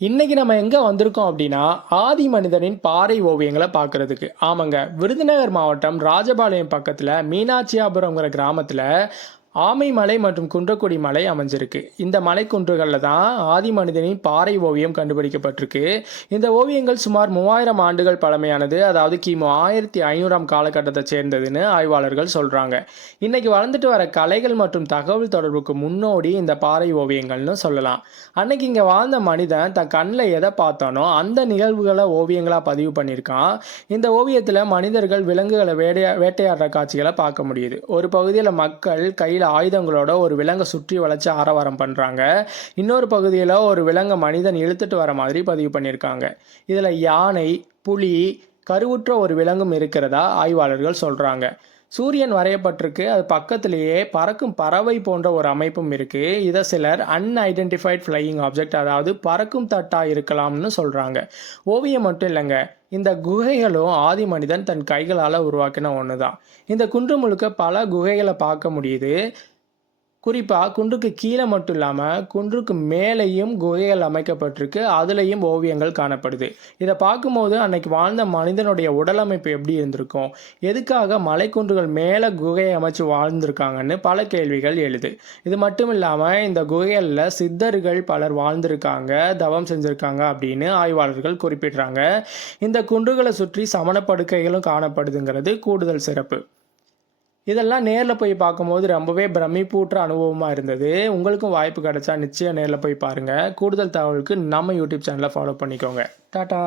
இன்னைக்கு நம்ம எங்கே வந்திருக்கோம் அப்படின்னா ஆதி மனிதனின் பாறை ஓவியங்களை பார்க்கறதுக்கு. ஆமாங்க. விருதுநகர் மாவட்டம் ராஜபாளையம் பக்கத்தில் மீனாட்சியாபுரங்கிற கிராமத்தில் ஆமைமலை மற்றும் குன்றக்குடி மலை அமைஞ்சிருக்கு. இந்த மலைக்குன்றுகளில் தான் ஆதி மனிதனின் பாறை ஓவியம் கண்டுபிடிக்கப்பட்டிருக்கு. இந்த ஓவியங்கள் சுமார் மூவாயிரம் ஆண்டுகள் பழமையானது. அதாவது கிமு ஆயிரத்தி ஐநூறாம் காலகட்டத்தை சேர்ந்ததுன்னு ஆய்வாளர்கள் சொல்கிறாங்க இன்னைக்கு வளர்ந்துட்டு வர கலைகள் மற்றும் தகவல் தொடர்புக்கு முன்னோடி இந்த பாறை ஓவியங்கள்னு சொல்லலாம். அன்னைக்கு இங்கே வாழ்ந்த மனிதன் தன் கண்ணில் எதை பார்த்தானோ அந்த நிகழ்வுகளை ஓவியங்களாக பதிவு பண்ணியிருக்கான். இந்த ஓவியத்தில் மனிதர்கள் விலங்குகளை வேட்டையா வேட்டையாடுற காட்சிகளை பார்க்க முடியுது. ஒரு பகுதியில் மக்கள் கையில் ஆயுதங்களோட ஒரு விலங்கை சுற்றி வளைச்சு ஆரவாரம் பண்ணுறாங்க இன்னொரு பகுதியில் ஒரு விலங்கை மனிதன் இழுத்துட்டு வர மாதிரி பதிவு பண்ணியிருக்காங்க இதில் யானை புலி கருவுற்ற ஒரு விலங்கும் இருக்கிறதா ஆய்வாளர்கள் சொல்கிறாங்க சூரியன் வரையப்பட்டிருக்கு. அது பக்கத்திலேயே பறக்கும் பறவை போன்ற ஒரு அமைப்பும் இருக்கு. இதை சிலர் அன்ஐடென்டிஃபைட் ஃப்ளையிங் ஆப்ஜெக்ட் அதாவது பறக்கும் தட்டா இருக்கலாம்னு சொல்றாங்க. ஓவியம் மட்டும் இல்லைங்க. இந்த குகைகளும் ஆதி மனிதன் தன் கைகளால் உருவாக்கின ஒன்று தான் இந்த குன்று முழுக்க பல குகைகளை பார்க்க முடியுது. குறிப்பாக குன்றுக்கு கீழே மட்டும் இல்லாமல் குன்றுக்கு மேலேயும் குகைகள் அமைக்கப்பட்டிருக்கு. அதுலேயும் ஓவியங்கள் காணப்படுது. இதை பார்க்கும்போது அன்னைக்கு வாழ்ந்த மனிதனுடைய உடலமைப்பு எப்படி இருந்திருக்கும்? எதுக்காக மலைக்குன்றுகள் மேலே குகையை அமைச்சு வாழ்ந்திருக்காங்கன்னு பல கேள்விகள் எழுது. இது மட்டும் இல்லாமல் இந்த குகைகளில் சித்தர்கள் பலர் வாழ்ந்திருக்காங்க தவம் செஞ்சுருக்காங்க அப்படின்னு ஆய்வாளர்கள் குறிப்பிடுறாங்க. இந்த குன்றுகளை சுற்றி சமணப்படுக்கைகளும் காணப்படுதுங்கிறது கூடுதல் சிறப்பு. இதெல்லாம் நேரில் போய் பார்க்கும்போது ரொம்பவே பிரமிப்பூட்டுற அனுபவமாக இருந்தது. உங்களுக்கும் வாய்ப்பு கிடைச்சா நிச்சயம் நேரில் போய் பாருங்கள் கூடுதல் தகவலுக்கு நம்ம யூடியூப் சேனலை ஃபாலோ பண்ணிக்கோங்க. டாட்டா!